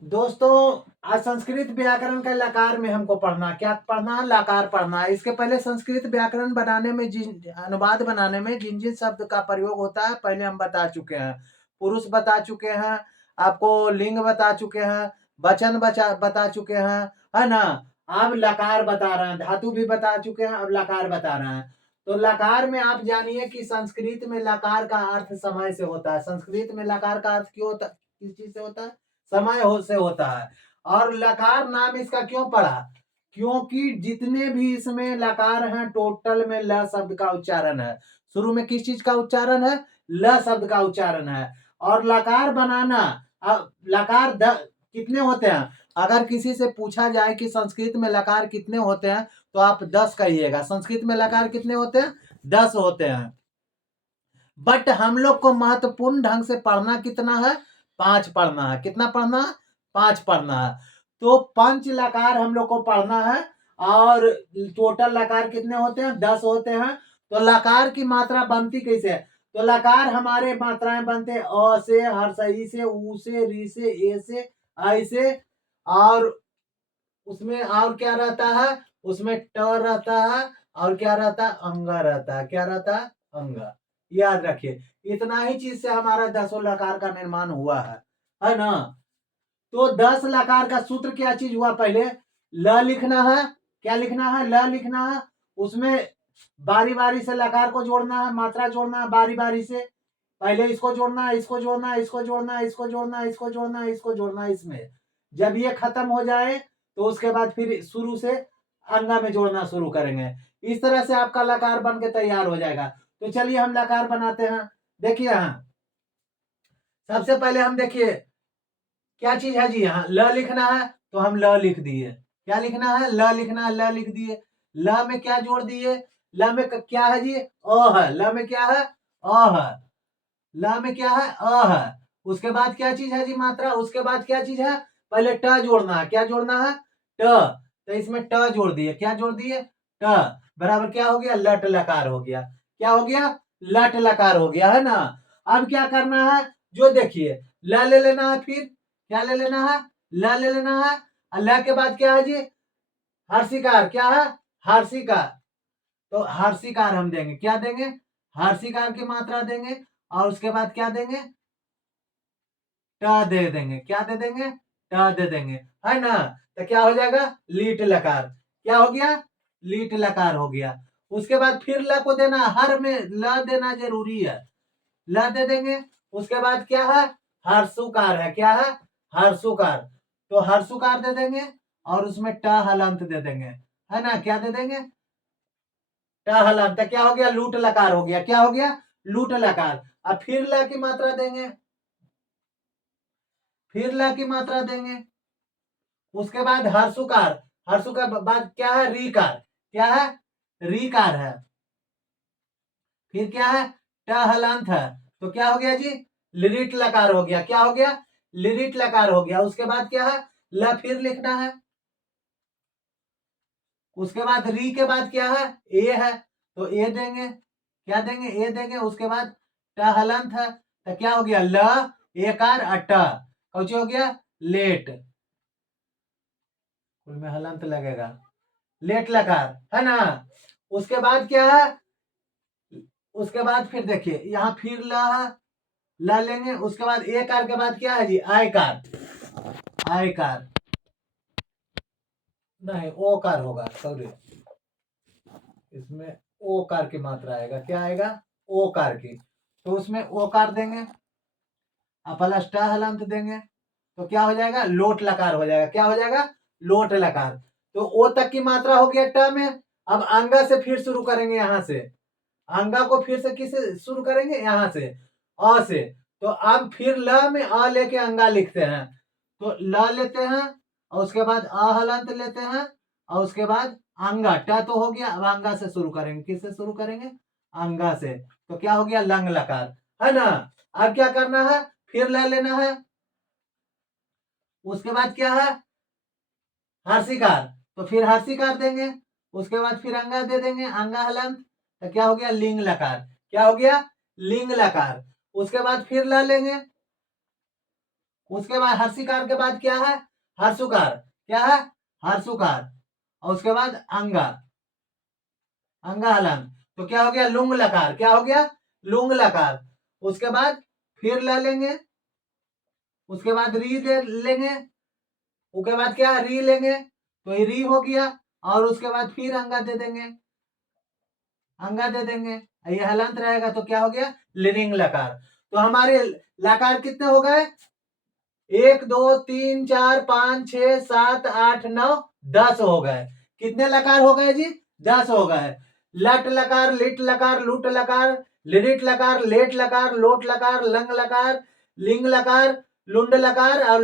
दोस्तों, आज संस्कृत व्याकरण का लकार में हमको पढ़ना, क्या पढ़ना है? लकार पढ़ना है। इसके पहले संस्कृत व्याकरण बनाने में अनुवाद बनाने में जिन जिन शब्द का प्रयोग होता है पहले हम बता चुके हैं। पुरुष बता चुके हैं, आपको लिंग बता चुके हैं, वचन बता चुके हैं, है ना। अब लकार बता रहे हैं, धातु भी बता चुके हैं, अब लकार बता रहे हैं। तो लकार में आप जानिए कि संस्कृत में लकार का अर्थ समय से होता है। संस्कृत में लकार का अर्थ क्यों होता, किस चीज से होता है? से होता है। और लकार नाम इसका क्यों पड़ा? क्योंकि जितने भी इसमें लकार हैं टोटल में ल शब्द का उच्चारण है। शुरू में किस चीज का उच्चारण है? ल शब्द का उच्चारण है। और लकार बनाना, लकार कितने होते हैं? अगर किसी से पूछा जाए कि संस्कृत में लकार कितने होते हैं तो आप 10 कहिएगा। संस्कृत में लकार कितने होते हैं? 10 होते हैं। बट हम लोग को महत्वपूर्ण ढंग से पढ़ना कितना है? 5 पढ़ना है। कितना पढ़ना है? 5 पढ़ना है। तो पंच लकार हम लोग को पढ़ना है। और टोटल लकार कितने होते हैं? 10 होते हैं। तो लकार की मात्रा बनती कैसे है? तो लकार हमारे मात्राएं बनते अ से, हर्षई से, उ से, री से, ए से, आई से। और उसमें और क्या रहता है? उसमें ट रहता है। और क्या रहता है? अंगा रहता है। क्या रहता है? अंगा। याद रखिए, इतना ही चीज से हमारा 10 लकार का निर्माण हुआ है ना। तो 10 लकार का सूत्र क्या चीज हुआ? पहले ल लिखना है। क्या लिखना है? ल लिखना है। उसमें बारी बारी से लकार को जोड़ना है, मात्रा जोड़ना है बारी बारी से। पहले इसको जोड़ना है, इसको जोड़ना है, इसको जोड़ना है, इसको जोड़ना है, इसको जोड़ना है, इसको जोड़ना है। इसमें जब ये खत्म हो जाए तो उसके बाद फिर शुरू से अंगा में जोड़ना शुरू करेंगे। इस तरह से आपका लकार बन के तैयार हो जाएगा। तो चलिए हम लकार बनाते हैं। देखिए यहाँ सबसे पहले हम देखिए क्या चीज है जी। यहाँ ल लिखना है तो हम ल लिख दिए। क्या लिखना है? ल लिखना है, ल लिख दिए। ल में क्या जोड़ दिए? ल में क्या है जी? अ है। ल में क्या है? अ है। ल में क्या है? अ है। उसके बाद क्या चीज है जी? मात्रा। उसके बाद क्या चीज है? पहले ट जोड़ना है। क्या जोड़ना है? ट। तो इसमें ट जोड़ दिए। क्या जोड़ दिए? ट। बराबर क्या हो गया? लट लकार हो गया। क्या हो गया? लट लकार हो गया, है ना। अब क्या करना है? जो देखिए ल ले लेना है। फिर क्या ले लेना है? ल ले लेना है। और ल के बाद क्या है जी? हर्षिकार। क्या है? हर्षिकार। तो हर्षिकार हम देंगे। क्या देंगे? हर्षिकार की मात्रा देंगे। और उसके बाद क्या देंगे? ट दे देंगे। क्या दे देंगे? ट दे देंगे, है ना। तो क्या हो जाएगा? लीट लकार। क्या हो गया? लीट लकार हो गया। उसके बाद फिर ल को देना, हर में ल देना जरूरी है। ल दे देंगे। उसके बाद क्या है? हर्षुकार है। क्या है? हर्षुकार। तो हर्षुकार दे देंगे। और उसमें ट हलंत दे देंगे, है ना। क्या दे देंगे? ट हलंत। क्या हो गया? लूट लकार हो गया। क्या हो गया? लूट लकार। अब फिर ल की मात्रा देंगे। फिर ल की मात्रा देंगे। उसके बाद हर्षुकार। हर्षुकार बाद क्या है? रीकार। क्या है? रीकार है। फिर क्या है? ट हलंत है। तो क्या हो गया जी? लिरिट लकार हो गया। क्या हो गया? लिरिट लकार हो गया। उसके बाद क्या है? ल फिर लिखना है। उसके बाद री के बाद क्या है? ए है। तो ए देंगे। क्या देंगे? ए देंगे। उसके बाद ट हलंत है। तो क्या हो गया? ल एकार अट। कौची हो गया? लेट। कुल में हलंत लगेगा। लेट लकार, है ना। उसके बाद क्या है? उसके बाद फिर देखिए यहाँ फिर ल है। ल लेंगे। उसके बाद ए कार के बाद क्या है जी? आय कार। आय कार नहीं, ओ कार होगा, सॉरी। इसमें ओ कार की मात्रा आएगा। क्या आएगा? ओ कार की। तो उसमें ओ कार देंगे। प्लस ट हलंत देंगे। तो क्या हो जाएगा? लोट लकार हो जाएगा। क्या हो जाएगा? लोट लकार। तो ओ तक की मात्रा हो गया ट में। अब अंगा से फिर शुरू करेंगे। यहां से अंगा को फिर से किसे शुरू करेंगे? यहां से अ से। तो अब फिर ल में अ लेके अंगा लिखते हैं। तो ल लेते हैं और उसके बाद अ हलंत लेते हैं। और उसके बाद अंगा। ट तो हो गया। अब अंगा से शुरू करेंगे। किससे शुरू करेंगे? अंगा से। तो क्या हो गया? लंग लकार, है ना। अब क्या करना है? फिर ल लेना है। उसके बाद क्या है? हर्षिकार। तो फिर हर्षिकार देंगे। उसके बाद फिर अंगा दे देंगे, अंगा हलंत। तो क्या हो गया? लिंग लकार। क्या हो गया? लिंग लकार। उसके बाद फिर ला लेंगे। उसके बाद हर्षिकार के बाद क्या है? हर्षुकार। क्या है? हर्षुकार। और उसके बाद अंगा, अंगा हलंत। तो क्या हो गया? लुंग लकार। क्या हो गया? लुंग लकार। उसके बाद फिर ल लेंगे, उसके बाद री दे लेंगे, उसके बाद क्या? री लेंगे, तो ये री हो गया। और उसके बाद फिर अंगा दे देंगे, अंगा दे देंगे, ये हलंत रहेगा तो क्या हो गया? लिरिंग लकार। तो हमारे लकार कितने हो गए? 1 2 3 4 5 6 7 8 9 10 हो गए। कितने लकार हो गए जी? 10 हो गए। लट लकार, लिट लकार, लुट लकार, लिरिट लकार, लेट लकार, लोट लकार, लंग लकार, लिंग लकार, लुंड लकार और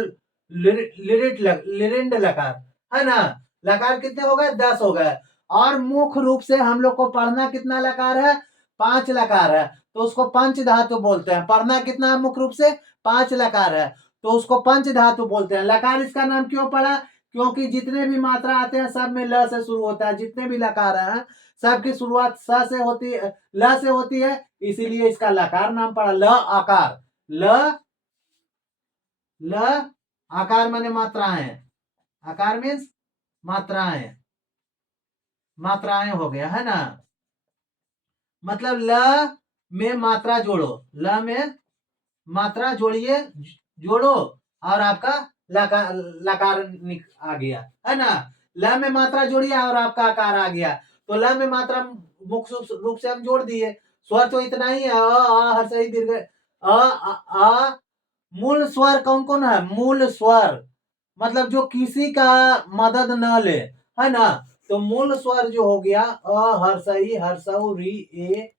लिरिंड लकार, है ना? लकार कितने हो गए? 10 हो गए। और मुख्य रूप से हम लोग को पढ़ना कितना लकार है? 5 लकार है, तो उसको पंच धातु बोलते हैं। पढ़ना कितना है मुख्य रूप से? 5 लकार है, तो उसको पंच धातु बोलते हैं। लकार इसका नाम क्यों पड़ा? क्योंकि जितने भी मात्रा आते हैं सब में ल से शुरू होता है। जितने भी लकार हैं सबकी शुरुआत स से होती है, ल से होती है, इसीलिए इसका लकार नाम पड़ा। ल आकार, ल आकार माने मात्राएं, आकार मीन्स मात्राएं, मात्राएं हो गया, है ना? मतलब ल में मात्रा जोड़ो, ल में मात्रा जोड़िए, जोड़ो और आपका लकार, लकार आ गया, है ना? ल में मात्रा जोड़िए और आपका आकार आ गया। तो ल में मात्रा मुख्य रूप से हम जोड़ दिए। स्वर तो इतना ही है, हर सही दीर्घ, मूल स्वर कौन कौन है? मूल स्वर मतलब जो किसी का मदद न ले, है ना? तो मूल स्वर जो हो गया हर्षई, हर्षऊ, री, ए,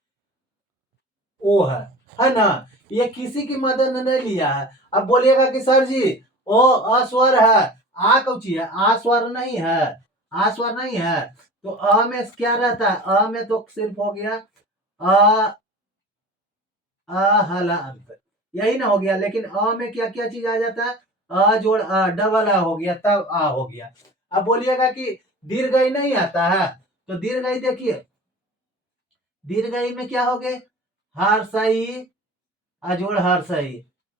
ओ है ना? ये किसी की मदद नहीं लिया है। अब बोलिएगा कि सर जी ओ अस्वर है, आ कौची है? आ स्वर नहीं है, आ स्वर नहीं है। तो अ में क्या रहता है? अ में तो सिर्फ हो गया अ, हलंत, यही ना हो गया। लेकिन अ में क्या क्या चीज आ जाता है? अ जोड़ अ, डबल आ हो गया, तब आ हो गया। अब बोलिएगा कि दीर्घई नहीं आता है, तो दीर्घई देखिए, दीर्घई में क्या हो गए? हर्षई अजोड़ हर्षई,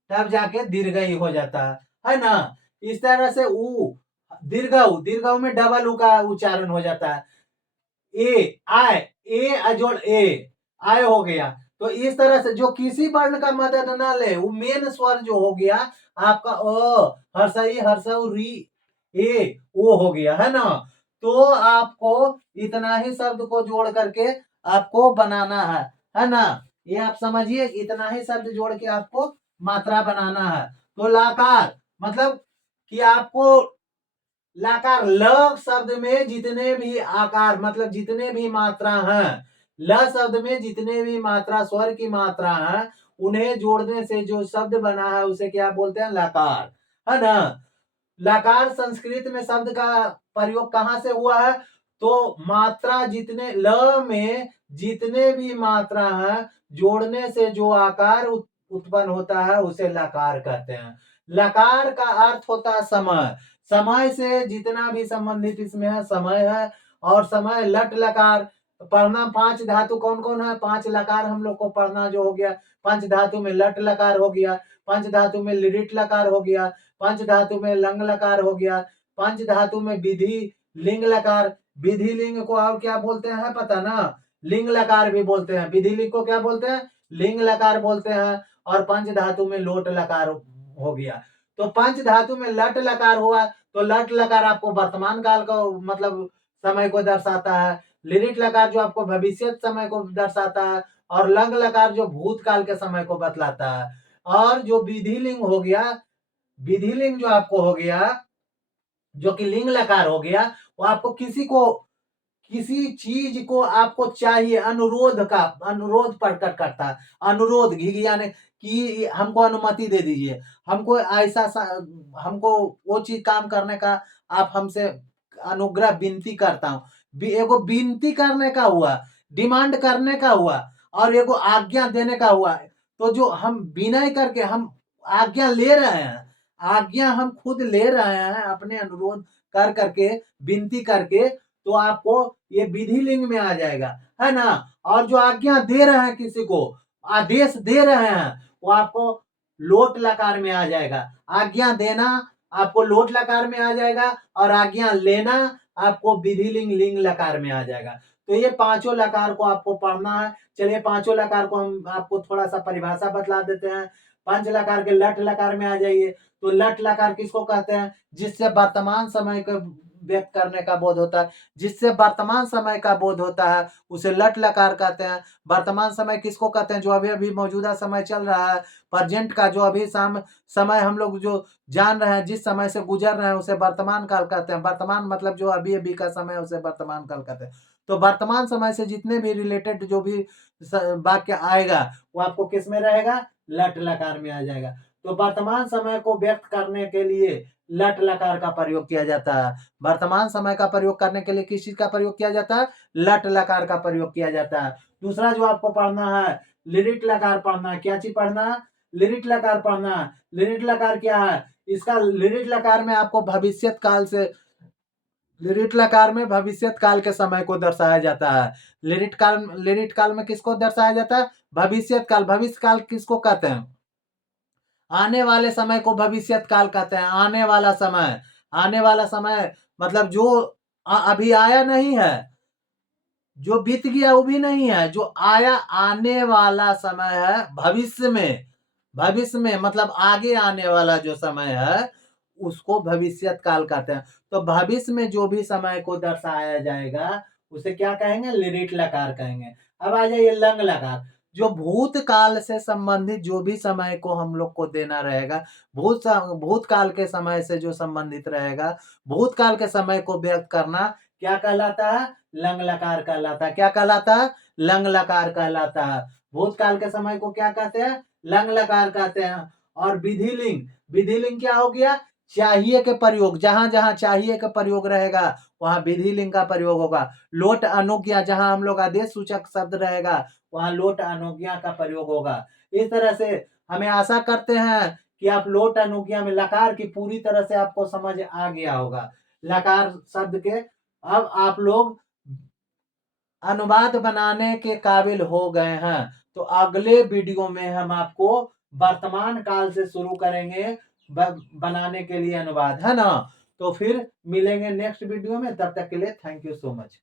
तब जाके दीर्घई हो जाता है ना? इस तरह से उ दीर्घऊ, दीर्घऊ में डबल उ का उच्चारण हो जाता है। ए आय, ए अजोड़ ए, आय हो गया। तो इस तरह से जो किसी वर्ण का मदद न ले, वो मेन स्वर जो हो गया आपका हर्षई, हर्षऊ, री, ए, ओ हो गया, है ना? तो आपको इतना ही शब्द को जोड़ करके आपको बनाना है ना? ये आप समझिए, इतना ही शब्द जोड़ के आपको मात्रा बनाना है। तो लाकार मतलब कि आपको लाकार, ल शब्द में जितने भी आकार मतलब जितने भी मात्रा हैं, ल शब्द में जितने भी मात्रा स्वर की मात्रा है, उन्हें जोड़ने से जो शब्द बना है उसे क्या बोलते हैं? लकार, है ना? लकार संस्कृत में शब्द का प्रयोग कहां से हुआ है? तो मात्रा जितने ल में जितने भी मात्रा है, जोड़ने से जो आकार उत्पन्न होता है उसे लकार कहते हैं। लकार का अर्थ होता है समय, समय से जितना भी संबंधित इसमें है समय है। और समय लट लकार पढ़ना, 5 धातु कौन कौन है? 5 लकार हम लोग को पढ़ना जो हो गया। पंच धातु में लट लकार हो गया, पंच धातु में लिरिट लकार हो गया, पंच धातु में लंग लकार हो गया, पंच धातु में विधि लिंग लकार। विधि लिंग को और क्या बोलते हैं पता ना? लिंग लकार भी बोलते हैं। विधि लिंग को क्या बोलते हैं? लिंग लकार बोलते हैं। और पंच धातु में लोट लकार हो गया। तो पंच धातु में लट लकार हुआ, तो लट लकार आपको वर्तमान काल का मतलब समय को दर्शाता है। लिरिट लकार जो आपको भविष्य समय को दर्शाता है। और लंग लकार जो भूतकाल के समय को बतलाता है। और जो विधि लिंग हो गया, विधि लिंग जो आपको हो गया, जो कि लिंग लकार हो गया, वो आपको किसी को, किसी चीज को आपको चाहिए, अनुरोध का, अनुरोध प्रकट करता है। अनुरोध यानी कि हमको अनुमति दे दीजिए, हमको ऐसा हमको वो चीज काम करने का आप हमसे अनुग्रह विनती करता हूँ। एगो विनती करने का हुआ, डिमांड करने का हुआ, और एगो आज्ञा देने का हुआ। तो जो हम विनय करके हम आज्ञा ले रहे हैं, आज्ञा हम खुद ले रहे हैं अपने अनुरोध कर करके, विनती करके, तो आपको ये विधि लिंग में आ जाएगा, है ना? और जो आज्ञा दे रहे हैं किसी को, आदेश दे रहे हैं, वो आपको लोट लकार में आ जाएगा। आज्ञा देना आपको लोट लकार में आ जाएगा और आज्ञा लेना आपको विधिलिंग लिंग लकार में आ जाएगा। तो ये पांचों लकार को आपको पढ़ना है। चलिए पांचों लकार को हम आपको थोड़ा सा परिभाषा बतला देते हैं। पंच लकार के लट लकार में आ जाइए। तो लट लकार किसको कहते हैं? जिससे वर्तमान समय को व्यक्त करने का बोध होता है, जिससे वर्तमान समय का बोध होता है उसे लट लकार कहते हैं। वर्तमान समय किसको कहते हैं? जो अभी अभी मौजूदा समय चल रहा है, प्रेजेंट का जो अभी समय हम लोग जो जान रहे हैं, जिस समय से गुजर रहे हैं उसे वर्तमान काल कहते हैं। वर्तमान मतलब जो अभी अभी का समय है उसे वर्तमान काल कहते हैं। तो वर्तमान समय से जितने भी रिलेटेड जो भी वाक्य आएगा वो आपको किस में रहेगा? लट लकार में आ जाएगा। तो वर्तमान समय को व्यक्त करने के लिए लट लकार का प्रयोग किया जाता है। वर्तमान समय का प्रयोग करने के लिए किस चीज का प्रयोग किया जाता है? लट लकार का प्रयोग किया जाता है। दूसरा जो आपको पढ़ना है लिरिट लकार पढ़ना है। क्या चीज पढ़ना है? लिरिट लकार पढ़ना है। लिरिट लकार क्या है? इसका लिरिट लकार में आपको भविष्यत काल से लिरिट लकार में भविष्यत काल के समय को दर्शाया जाता है। लिरिट काल में किसको दर्शाया जाता है? भविष्यत काल। भविष्य काल किसको कहते हैं? आने वाले समय को भविष्यत काल कहते हैं। आने वाला समय, आने वाला समय मतलब जो अभी आया नहीं है, जो बीत गया वो भी नहीं है, जो आया आने वाला समय है भविष्य में। भविष्य में मतलब आगे आने वाला जो समय है उसको भविष्यत काल कहते हैं। तो भविष्य में जो भी समय को दर्शाया जाएगा उसे क्या कहेंगे? लिरिट लकार कहेंगे। अब आ जाइए लंग लकार। जो भूतकाल से संबंधित जो भी समय को हम लोग को देना रहेगा, भूतकाल के समय से जो संबंधित रहेगा, भूतकाल के समय को व्यक्त करना क्या कहलाता है? लंग लकार कहलाता है। क्या कहलाता है? लंग लकार कहलाता है। भूतकाल के समय को क्या कहते हैं? लंग लकार कहते हैं। और विधिलिंग, विधिलिंग क्या हो गया? चाहिए के प्रयोग। जहां जहां चाहिए का प्रयोग रहेगा वहां विधिलिंग का प्रयोग होगा। लोट अनुज्ञा, जहां हम लोग आदेश सूचक शब्द रहेगा वहां लोट अनुज्ञा का प्रयोग होगा। इस तरह से हमें आशा करते हैं कि आप लोट अनुज्ञा में लकार की पूरी तरह से आपको समझ आ गया होगा। लकार शब्द के अब आप लोग अनुवाद बनाने के काबिल हो गए हैं। तो अगले वीडियो में हम आपको वर्तमान काल से शुरू करेंगे बनाने के लिए अनुवाद, है ना? तो फिर मिलेंगे नेक्स्ट वीडियो में। तब तक के लिए थैंक यू सो मच।